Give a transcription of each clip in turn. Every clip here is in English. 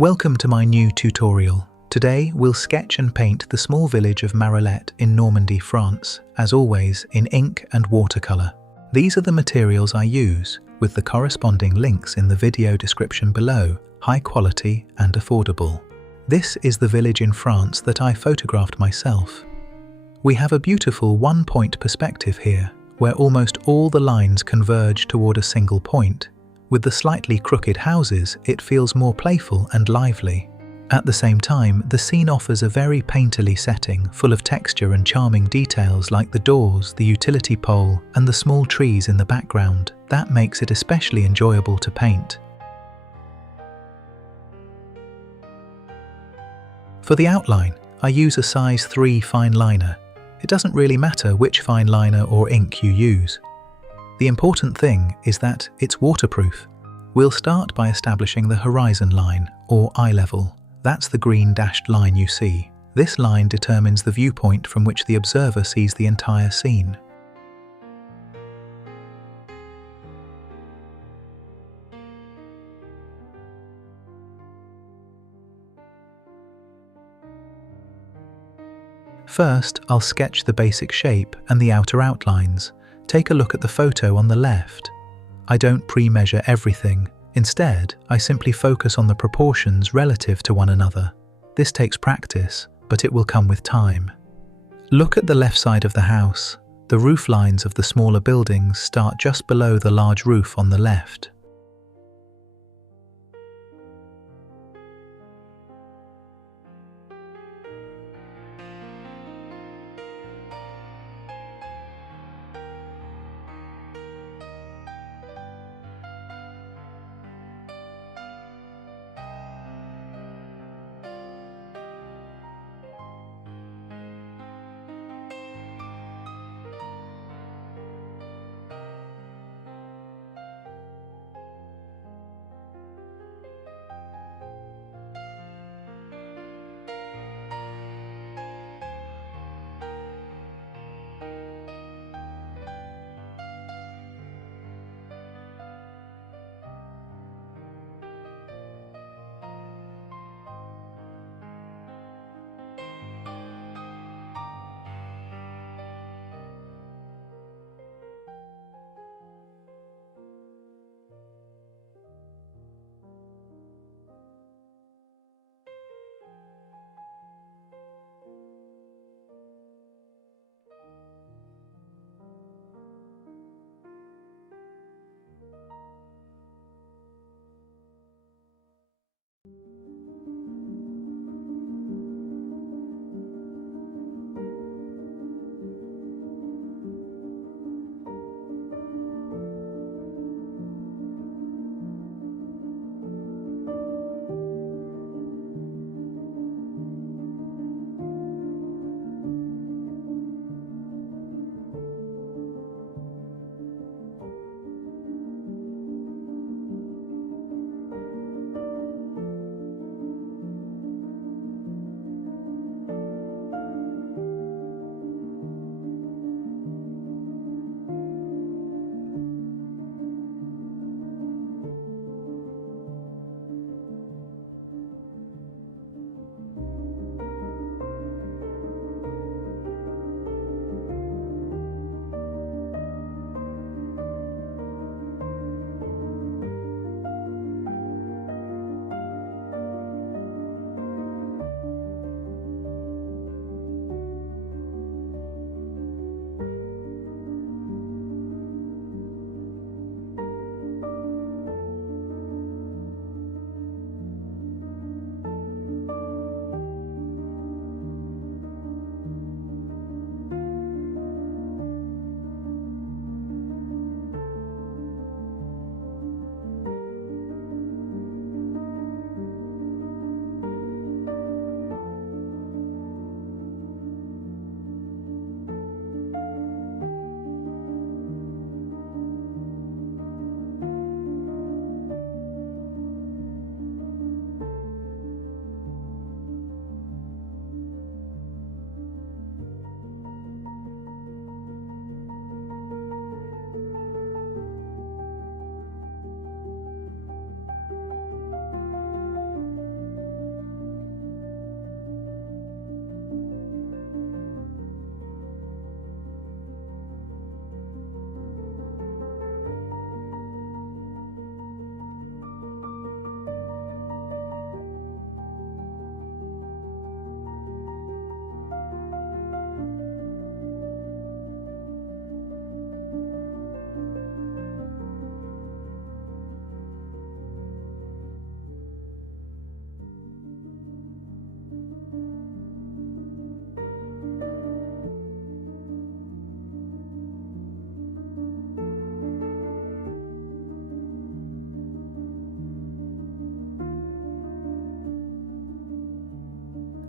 Welcome to my new tutorial. Today we'll sketch and paint the small village of Marolette in Normandy, France, as always in ink and watercolor. These are the materials I use, with the corresponding links in the video description below, high quality and affordable. This is the village in France that I photographed myself. We have a beautiful one-point perspective here, where almost all the lines converge toward a single point. With the slightly crooked houses, it feels more playful and lively. At the same time, the scene offers a very painterly setting, full of texture and charming details like the doors, the utility pole, and the small trees in the background. That makes it especially enjoyable to paint. For the outline, I use a size 3 Fineliner. It doesn't really matter which Fineliner or ink you use. The important thing is that it's waterproof. We'll start by establishing the horizon line, or eye level. That's the green dashed line you see. This line determines the viewpoint from which the observer sees the entire scene. First, I'll sketch the basic shape and the outer outlines. Take a look at the photo on the left. I don't pre-measure everything. Instead, I simply focus on the proportions relative to one another. This takes practice, but it will come with time. Look at the left side of the house. The roof lines of the smaller buildings start just below the large roof on the left.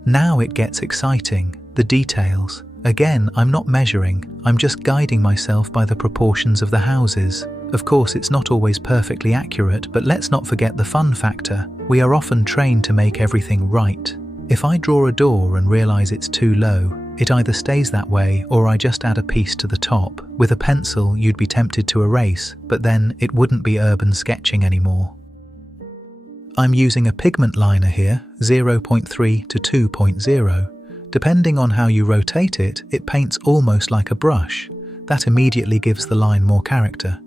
Now it gets exciting, the details. Again, I'm not measuring, I'm just guiding myself by the proportions of the houses. Of course, it's not always perfectly accurate, but let's not forget the fun factor. We are often trained to make everything right. If I draw a door and realize it's too low, it either stays that way or I just add a piece to the top. With a pencil, you'd be tempted to erase, but then it wouldn't be urban sketching anymore. I'm using a pigment liner here, 0.3 to 2.0. Depending on how you rotate it, it paints almost like a brush. That immediately gives the line more character.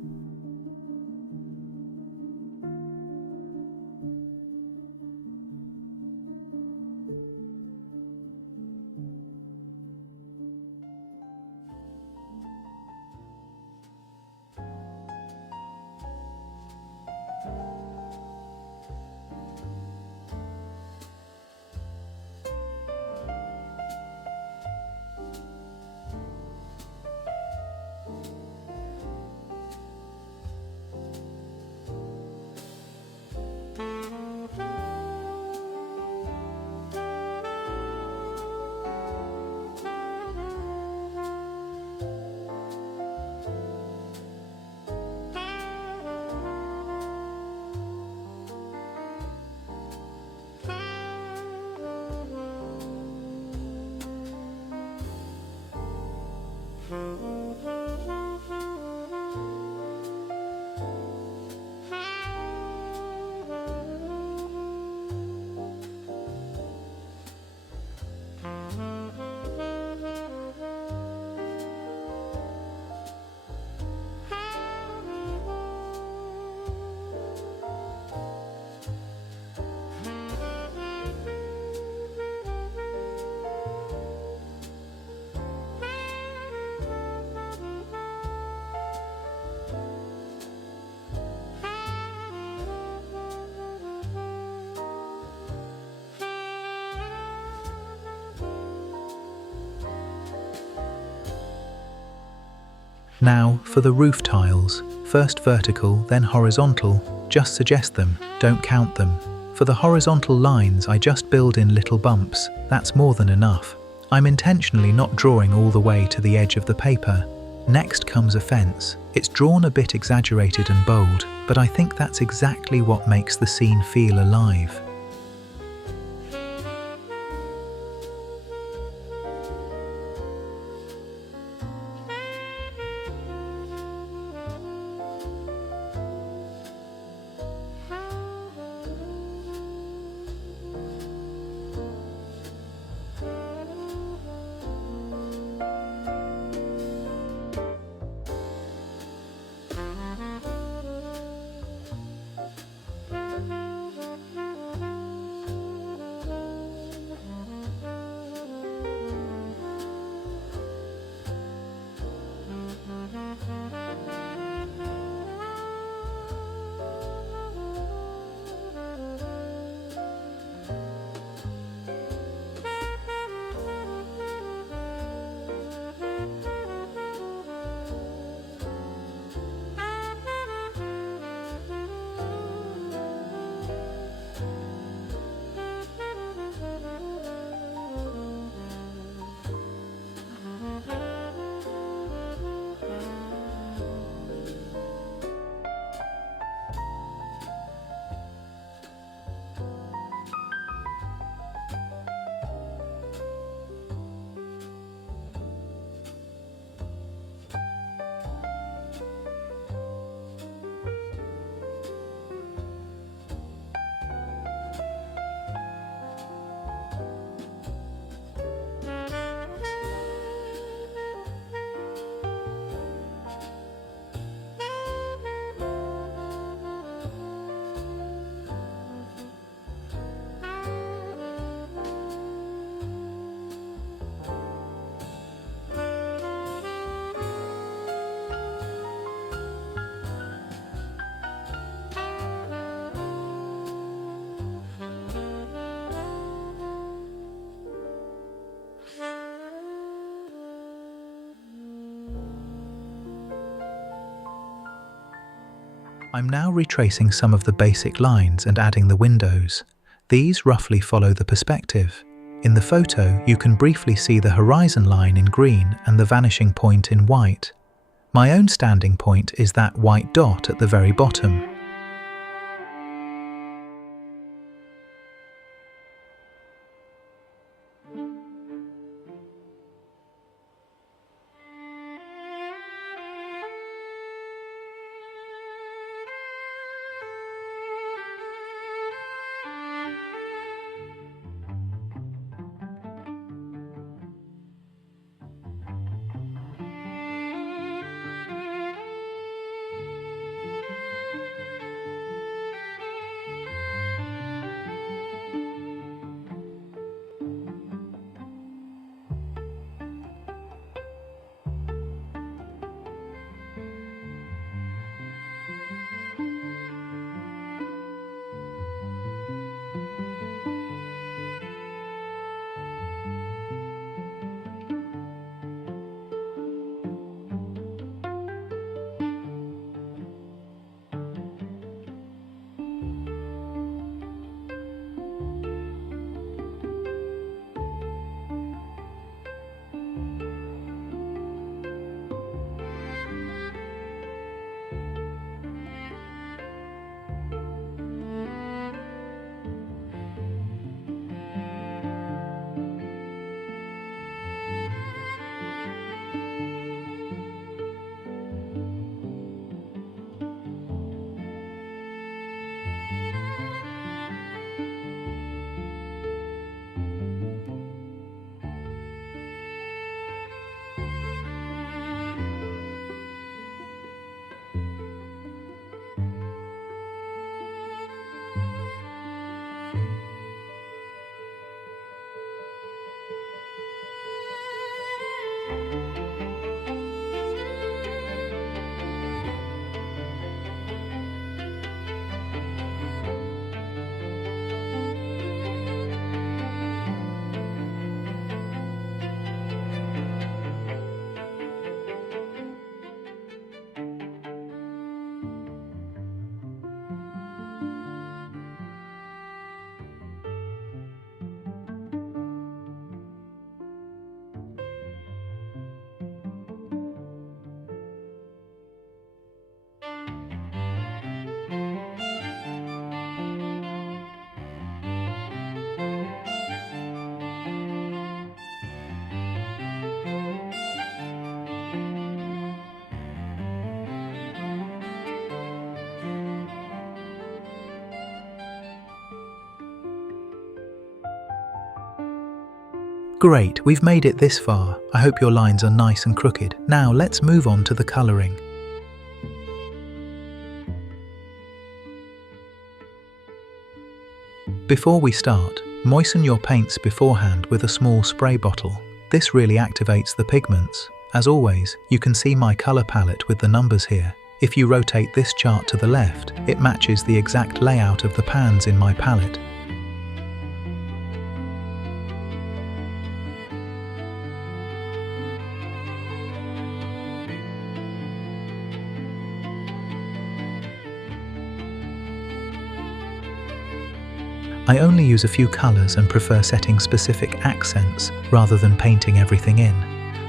Now for the roof tiles, first vertical, then horizontal, just suggest them, don't count them. For the horizontal lines I just build in little bumps, that's more than enough. I'm intentionally not drawing all the way to the edge of the paper. Next comes a fence. It's drawn a bit exaggerated and bold, but I think that's exactly what makes the scene feel alive. I'm now retracing some of the basic lines and adding the windows. These roughly follow the perspective. In the photo, you can briefly see the horizon line in green and the vanishing point in white. My own standing point is that white dot at the very bottom. Great, we've made it this far. I hope your lines are nice and crooked. Now let's move on to the colouring. Before we start, moisten your paints beforehand with a small spray bottle. This really activates the pigments. As always, you can see my colour palette with the numbers here. If you rotate this chart to the left, it matches the exact layout of the pans in my palette. I only use a few colours and prefer setting specific accents rather than painting everything in.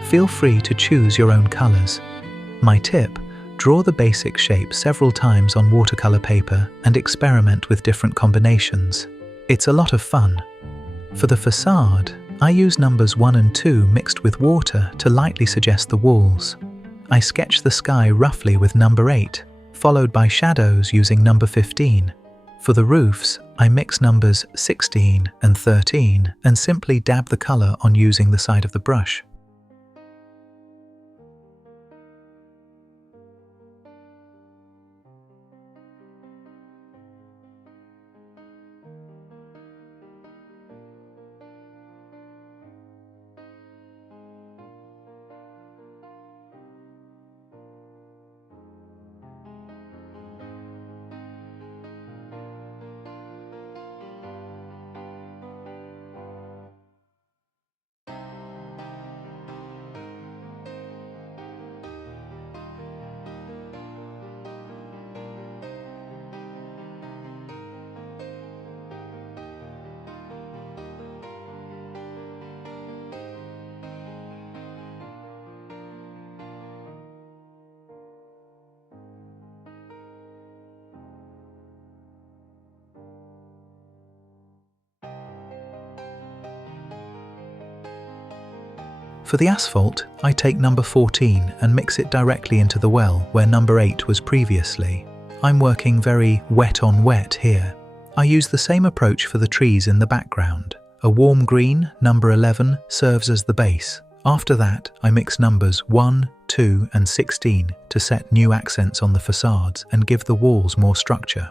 Feel free to choose your own colours. My tip: draw the basic shape several times on watercolour paper and experiment with different combinations. It's a lot of fun. For the facade, I use numbers 1 and 2 mixed with water to lightly suggest the walls. I sketch the sky roughly with number 8, followed by shadows using number 15. For the roofs, I mix numbers 16 and 13 and simply dab the colour on using the side of the brush. For the asphalt, I take number 14 and mix it directly into the well where number 8 was previously. I'm working very wet on wet here. I use the same approach for the trees in the background. A warm green, number 11, serves as the base. After that, I mix numbers 1, 2 and 16 to set new accents on the facades and give the walls more structure.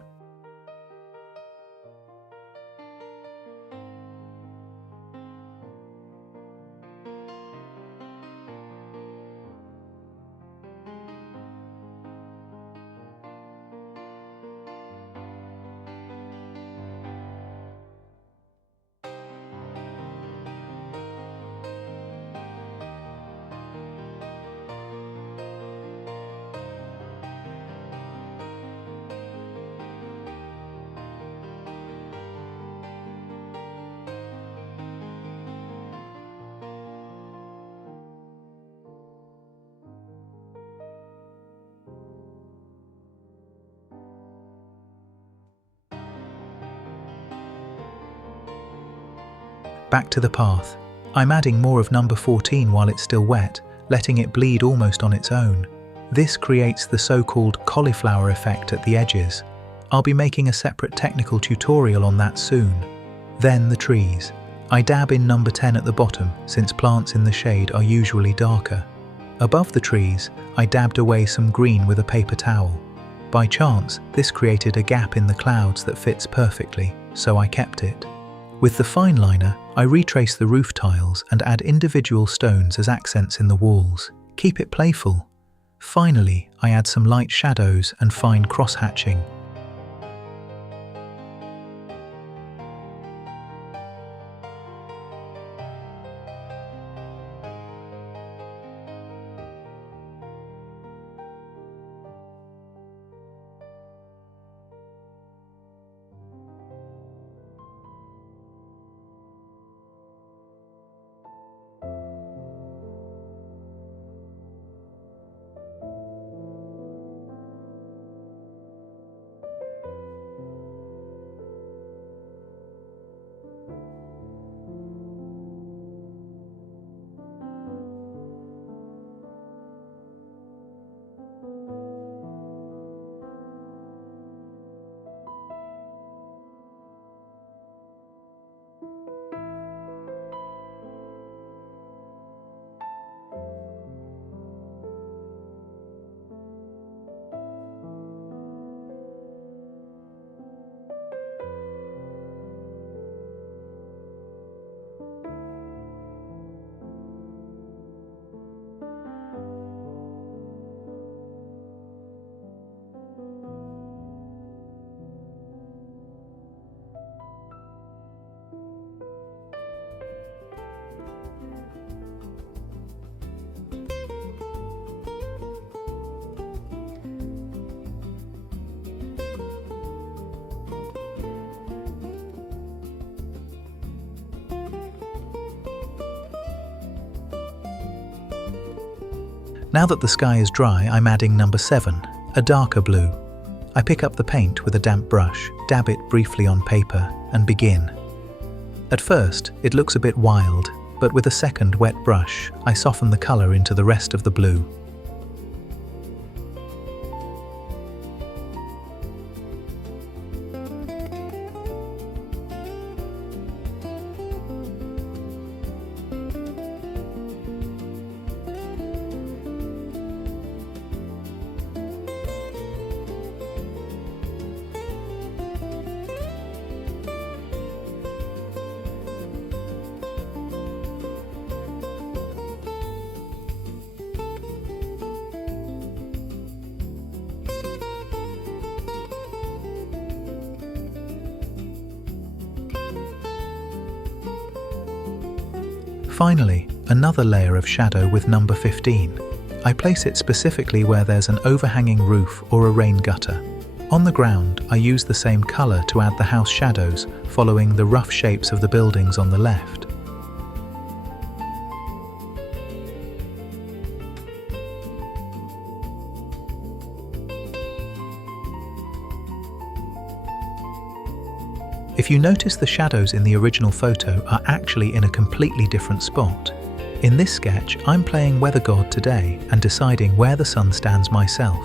Back to the path. I'm adding more of number 14 while it's still wet, letting it bleed almost on its own. This creates the so-called cauliflower effect at the edges. I'll be making a separate technical tutorial on that soon. Then the trees. I dab in number 10 at the bottom, since plants in the shade are usually darker. Above the trees, I dabbed away some green with a paper towel. By chance, this created a gap in the clouds that fits perfectly, so I kept it. With the Fineliner, I retrace the roof tiles and add individual stones as accents in the walls. Keep it playful. Finally, I add some light shadows and fine cross-hatching. Now that the sky is dry, I'm adding number 7, a darker blue. I pick up the paint with a damp brush, dab it briefly on paper, and begin. At first, it looks a bit wild, but with a second wet brush, I soften the colour into the rest of the blue. Finally, another layer of shadow with number 15. I place it specifically where there's an overhanging roof or a rain gutter. On the ground, I use the same colour to add the house shadows, following the rough shapes of the buildings on the left. If you notice, the shadows in the original photo are actually in a completely different spot. In this sketch, I'm playing Weather God today and deciding where the sun stands myself.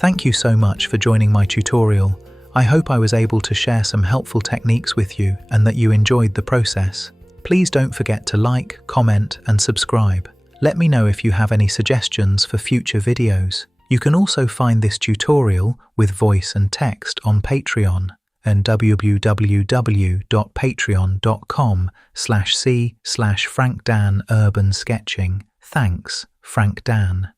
Thank you so much for joining my tutorial. I hope I was able to share some helpful techniques with you and that you enjoyed the process. Please don't forget to like, comment and subscribe. Let me know if you have any suggestions for future videos. You can also find this tutorial with voice and text on Patreon and www.patreon.com/c/FrankDan Urban Sketching. Thanks, Frank Dan.